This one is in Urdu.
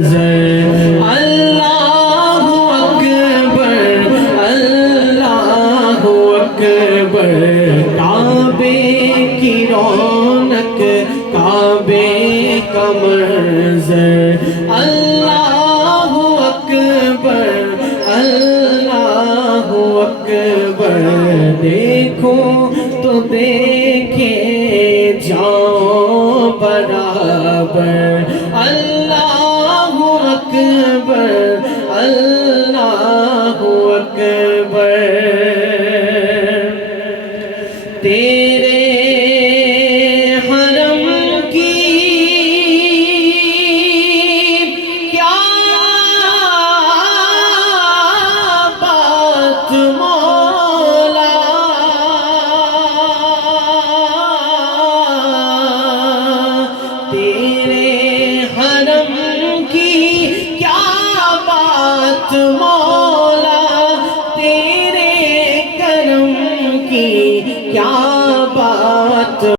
اللہ اکبر اللہ اکبر، کعبے کی رونق کعبے کا منظر، اللہ اکبر اللہ اکبر، دیکھو تو دیکھے جاؤ برابر، اللہ اکبر اللہ اکبر، تیرے حرم کی کیا بات مولا، تیرے حرم کی کیا بات مولا، تیرے کرم کی کیا بات